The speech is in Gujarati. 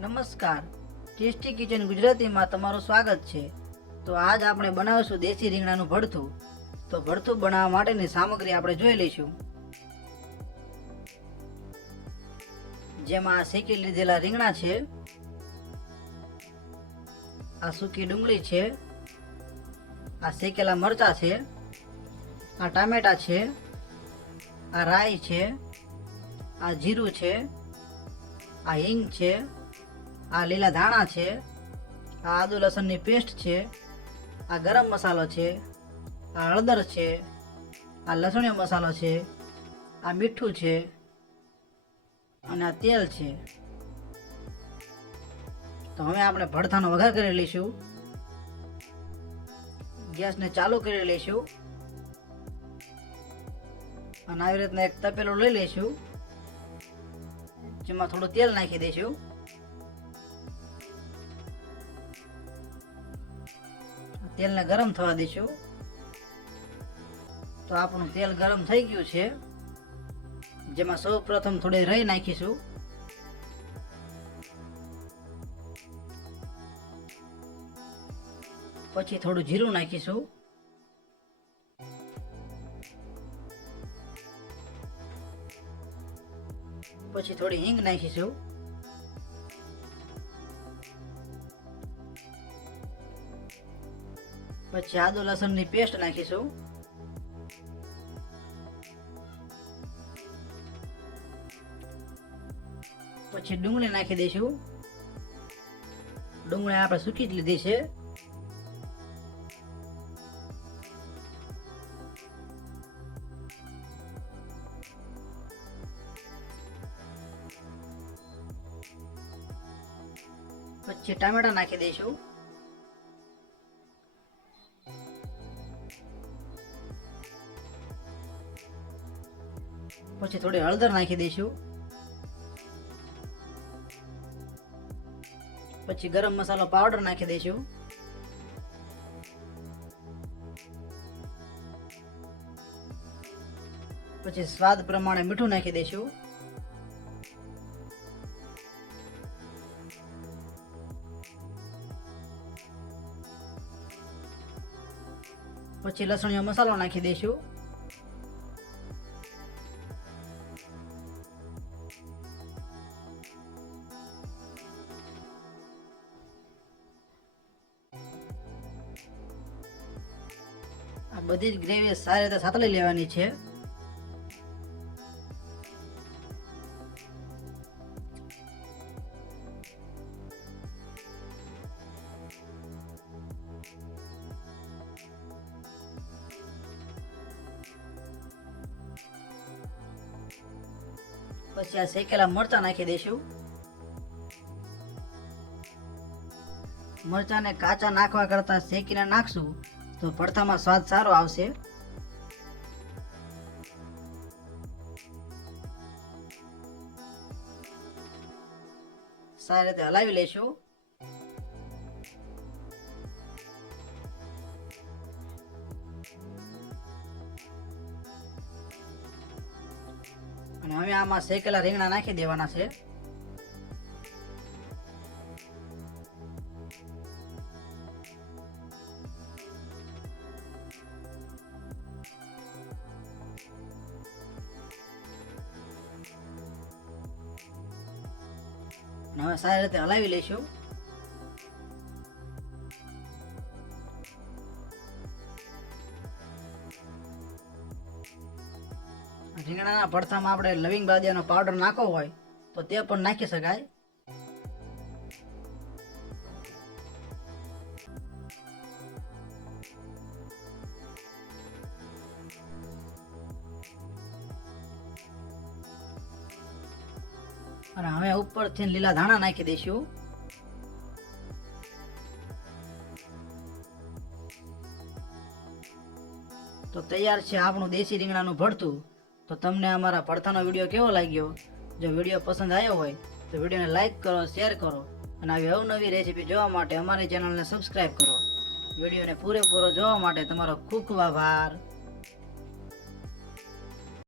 નમસ્કાર, ટેસ્ટી કિચન ગુજરાતીમાં તમારું સ્વાગત છે। તો આજ આપણે બનાવીશું દેશી રીંગણાનું ભરથું। તો ભરથું બનાવવા માટેની સામગ્રી આપણે જોઈ લઈશું। જેમાં શેકી લીધેલા રીંગણા છે, આ સૂકી ડુંગળી છે, આ શેકેલા મરચાં છે, આ ટામેટા છે, આ રાઈ છે, આ જીરું છે, આ હિંગ છે, આ લીલા ધાણા છે, આ આદુ લસણની પેસ્ટ છે, આ ગરમ મસાલો છે, આ હળદર છે, આ લસણીયો મસાલો છે, આ મીઠું છે અને આ તેલ છે। તો હવે આપણે ભરથાનો વઘાર કરી લઈશું। ગેસને ચાલુ કરી લઈશું અને આવી રીતના એક તપેલું લઈ લઈશું, જેમાં થોડું તેલ નાખી દઈશું। તેલને ગરમ થવા દઈશું। તો આપણું તેલ ગરમ થઈ ગયું છે, જેમાં સૌ પ્રથમ થોડી રાઈ નાખીશું, પછી થોડું જીરું નાખીશું, પછી થોડી હિંગ નાખીશું, પછી આદુ લસણની પેસ્ટ નાખીશું, પછી ડુંગળી નાખી દઈશું। ડુંગળી આપણે સૂકી જ લીધી છે। પછી ટામેટા નાખી દઈશું, પછી થોડી હળદર નાખી દઈશું, પછી ગરમ મસાલો પાવડર નાખી દઈશું, પછી સ્વાદ પ્રમાણે મીઠું નાખી દઈશું, પછી લસણીયો મસાલો નાખી દઈશું, આ બધી જ ગ્રેવી સારી રીતે સાતળી લેવાની છે। પછી આ શેકેલા મરચાં નાખી દઈશું। મરચાંને કાચા નાખવા કરતા શેકીને નાખશું તો ભરથામાં સ્વાદ સારો આવશે। સારી રીતે હલાવી લઈશું। અને હવે આમાં શેકેલા રીંગણા નાખી દેવાના છે। હવે સારી રીતે હલાવી લઈશું। રીંગણાના ભરથામાં આપણે લવિંગ બાદિયાનો પાવડર નાખવો હોય તો તે પણ નાખી શકાય। અને હવે ઉપરથી લીલા ધાણા નાખી દઈશું। તો તૈયાર છે આપણું દેશી રીંગણાનું ભરથું। તો તમને અમારા ભરથાનો વિડીયો કેવો લાગ્યો? જો વિડીયો પસંદ આવ્યો હોય તો વિડીયોને લાઈક કરો, શેર કરો અને આવી અવનવી રેસીપી જોવા માટે અમારી ચેનલને સબસ્ક્રાઈબ કરો। વિડીયોને પૂરેપૂરો જોવા માટે તમારો ખૂબ ખૂબ આભાર।